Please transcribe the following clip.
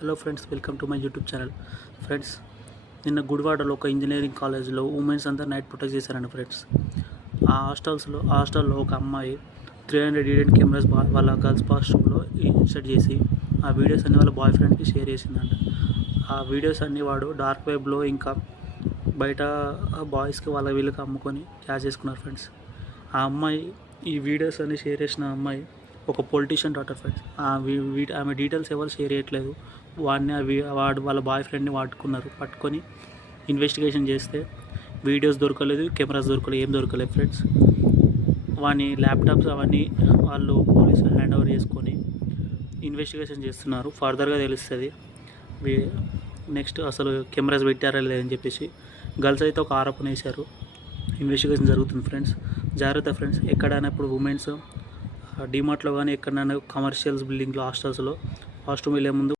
Hello friends, welcome to my YouTube channel. Friends, నిన్న గుడివాడలో ఒక ఇంజనీరింగ్ కాలేజ్లో ఉమెన్స్ అంతా నైట్ ప్రొటెక్ట్ చేశారండి ఫ్రెండ్స్. ఆ హాస్టల్లో ఒక అమ్మాయి 300 ఈడెన్ కెమెరాస్ వాళ్ళ గర్ల్స్ బాత్రూంలో ఇన్సర్ట్ చేసి ఆ వీడియోస్ అన్ని వాళ్ళ బాయ్ ఫ్రెండ్కి షేర్ చేసిందంట. ఆ వీడియోస్ అన్ని వాడు డార్క్ వెబ్లో ఇంకా బయట బాయ్స్కి వాళ్ళ వీళ్ళకి అమ్ముకొని క్యాష్ చేసుకున్నారు ఫ్రెండ్స్. ఆ అమ్మాయి, ఈ వీడియోస్ అన్ని షేర్ చేసిన అమ్మాయి ఒక పొలిటీషియన్ డాటర్ ఫ్రెండ్స్. ఆమె డీటెయిల్స్ ఎవరు షేర్ చేయట్లేదు. వాడు వాళ్ళ బాయ్ ఫ్రెండ్ని పట్టుకొని ఇన్వెస్టిగేషన్ చేస్తే వీడియోస్ దొరకలేదు, కెమెరాస్ దొరకలేదు, ఏం దొరకలేదు ఫ్రెండ్స్. వాని ల్యాప్టాప్స్ అవన్నీ వాళ్ళు పోలీసులు హ్యాండ్ ఓవర్ చేసుకొని ఇన్వెస్టిగేషన్ చేస్తున్నారు. ఫర్దర్గా తెలుస్తుంది నెక్స్ట్ అసలు కెమెరాస్ పెట్టారా లేదని చెప్పేసి. గర్ల్స్ అయితే ఒక ఆరోపణ వేశారు. ఇన్వెస్టిగేషన్ జరుగుతుంది ఫ్రెండ్స్. జాగ్రత్త ఫ్రెండ్స్, ఎక్కడైనా ఇప్పుడు ఉమెన్స్ డిమార్ట్లో కానీ ఎక్కడైనా కమర్షియల్స్ బిల్డింగ్లో హాస్టల్స్లో వాష్రూమ్ వెళ్ళే ముందు